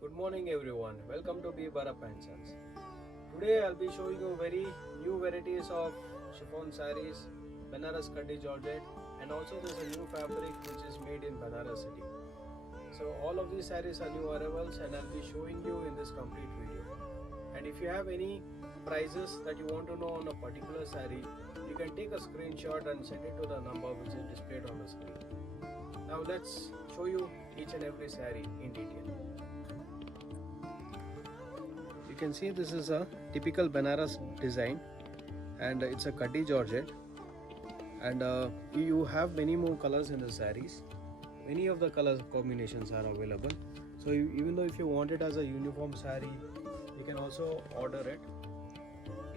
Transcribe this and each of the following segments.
Good morning everyone. Welcome to Byrappa. Today I'll be showing you very new varieties of chiffon sarees, Banaras Kaddi Georgette, and also there's a new fabric which is made in Banarasi. So all of these sarees are new arrivals and I'll be showing you in this complete video. And if you have any prices that you want to know on a particular saree, you can take a screenshot and send it to the number which is displayed on the screen. Now let's show you each and every saree in detail. You can see this is a typical Banaras design and it's a Kaddi Georgette, and you have many more colors in the sarees. Many of the color combinations are available, so even though if you want it as a uniform saree, you can also order it.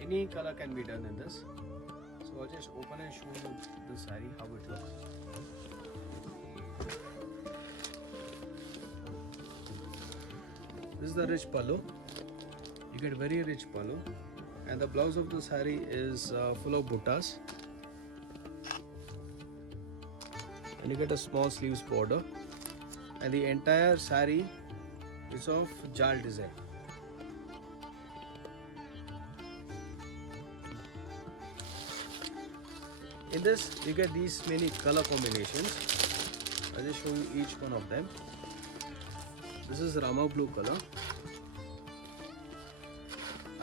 Any color can be done in this. So I'll just open and show you the saree, how it looks. This is the rich pallu. You get very rich pallu, and the blouse of the saree is full of buttas, and you get a small sleeves border, and the entire saree is of jal design. In this you get these many color combinations. I'll just show you each one of them. This is Rama blue color.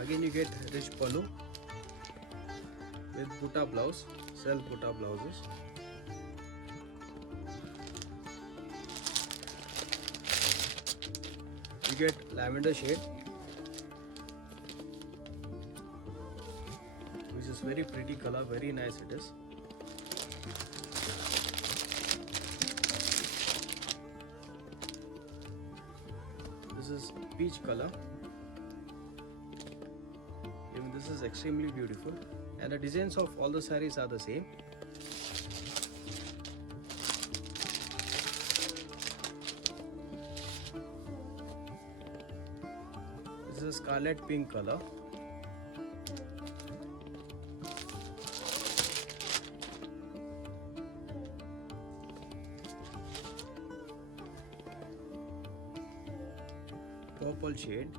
Again you get rich pallu with butta blouse, self butta blouses. You get lavender shade, which is very pretty color, very nice it is. This is peach color. Even this is extremely beautiful, and the designs of all the sarees are the same. This is a scarlet pink color. Purple shade.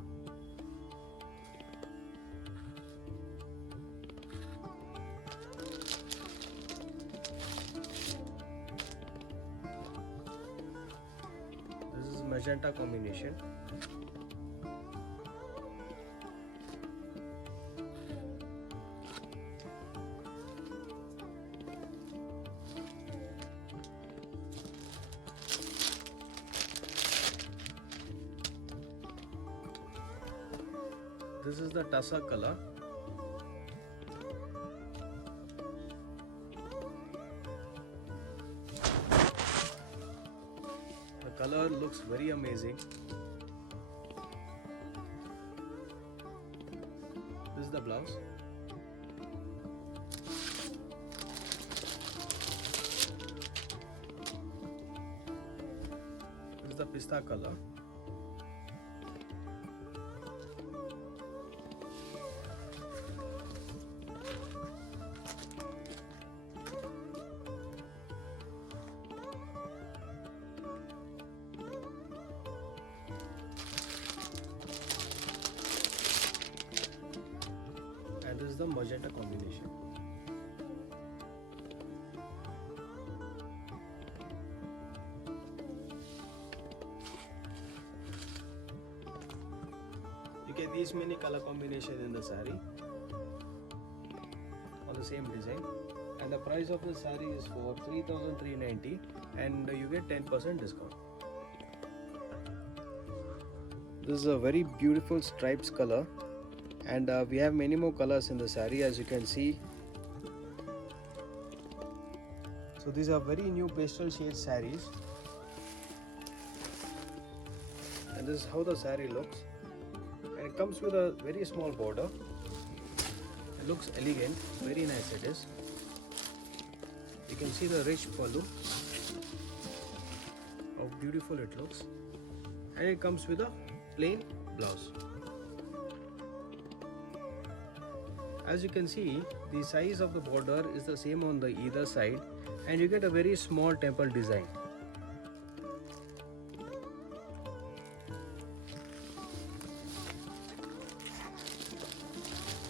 This is magenta combination. This is the tussa color. The color looks very amazing. This is the blouse. This is the pista color. And this is the magenta combination. You get these many color combinations in the saree on the same design, and the price of the saree is for 3,390, and you get 10% discount. This is a very beautiful stripes color, and we have many more colors in the saree, as you can see. So these are very new pastel shade sarees, and this is how the saree looks, and it comes with a very small border. It looks elegant, very nice it is. You can see the rich pallu, how beautiful it looks, and it comes with a plain blouse. As you can see, the size of the border is the same on the either side, and you get a very small temple design.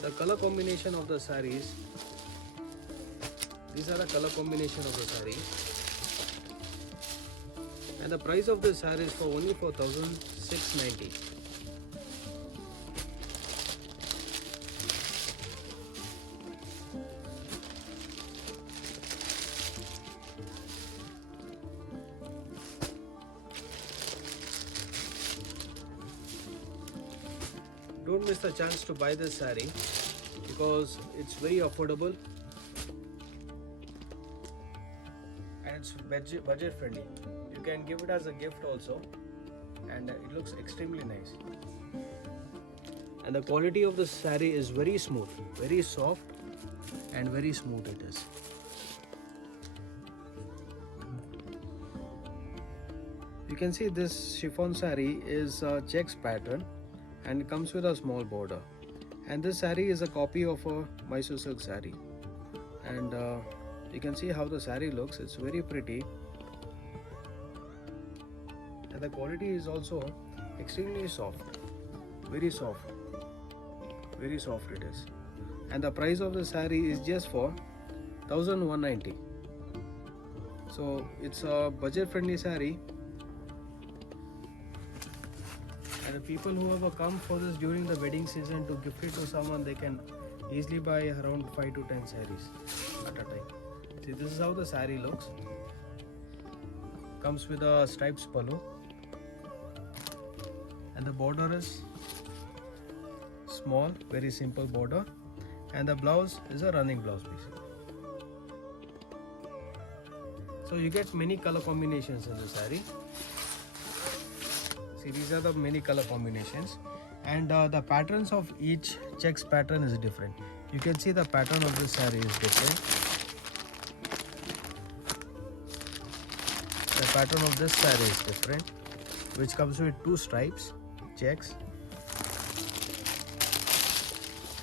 The color combination of the sarees. These are the color combination of the sarees. And the price of this saree is for only 4,690. Don't miss the chance to buy this saree because it's very affordable and it's budget friendly. You can give it as a gift also, and it looks extremely nice. And the quality of the saree is very smooth, very soft and very smooth it is. You can see this chiffon saree is a checks pattern and comes with a small border, and this saree is a copy of a Mysore silk saree, and you can see how the saree looks. It's very pretty, and the quality is also extremely soft, very soft it is. And the price of the saree is just for 1,190. So it's a budget friendly saree. And the people who have come for this during the wedding season to gift it to someone, they can easily buy around 5 to 10 sarees at a time. See, this is how the saree looks. Comes with a striped pallu, and the border is small, very simple border, and the blouse is a running blouse basically. So you get many color combinations in the saree. See, these are the many color combinations, and the patterns of each checks pattern is different. You can see the pattern of this saree is different. The pattern of this saree is different, which comes with 2 stripes, checks,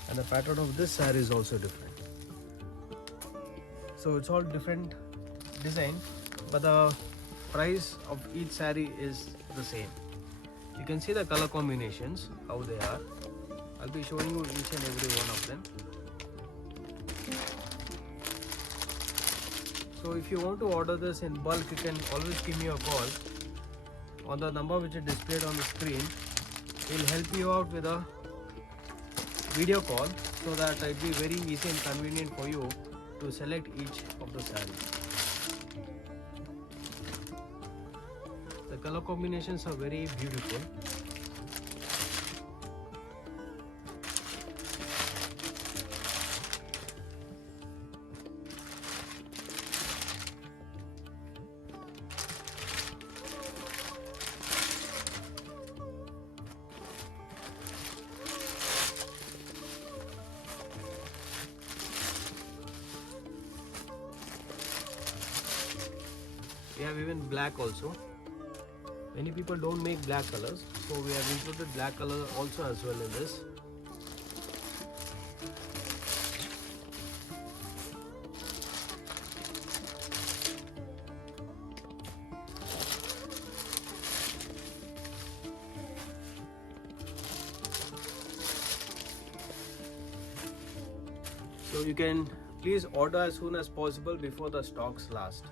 and the pattern of this saree is also different. So it's all different design, but the price of each saree is the same. You can see the color combinations, how they are. I'll be showing you each and every one of them. So if you want to order this in bulk, you can always give me a call on the number which is displayed on the screen. We'll help you out with a video call so that it will be very easy and convenient for you to select each of the sarees. The color combinations are very beautiful. We have even black also. Many people don't make black colors, so we have included black color also as well in this. So you can please order as soon as possible before the stocks last.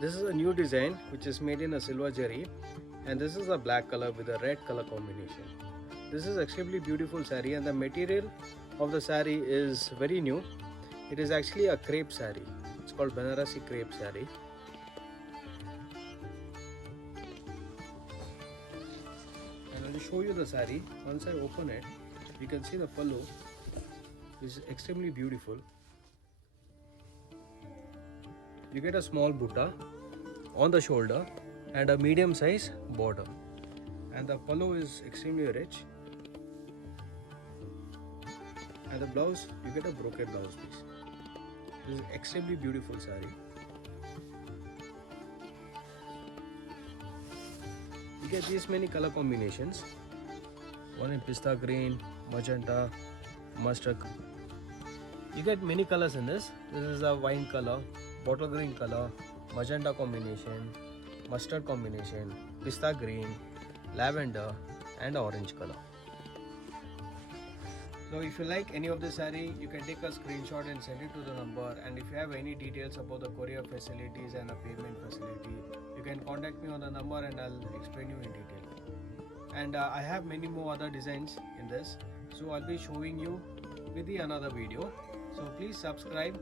This is a new design which is made in a silver zari, and this is a black color with a red color combination. This is extremely beautiful saree, and the material of the saree is very new. It is actually a crepe saree. It's called Banarasi crepe saree. And I'll show you the saree. Once I open it, you can see the pallu, which is extremely beautiful. You get a small butta on the shoulder and a medium size border, and the pallu is extremely rich, and the blouse, you get a brocade blouse piece. This is extremely beautiful saree. You get these many color combinations. One in pista green, magenta, mustard. You get many colors in this. This is a wine color, bottle green color, magenta combination, mustard combination, pista green, lavender, and orange color. So if you like any of the saree, you can take a screenshot and send it to the number, and if you have any details about the courier facilities and the payment facility, you can contact me on the number and I'll explain you in detail. And I have many more other designs in this, so I'll be showing you with the another video. So please subscribe.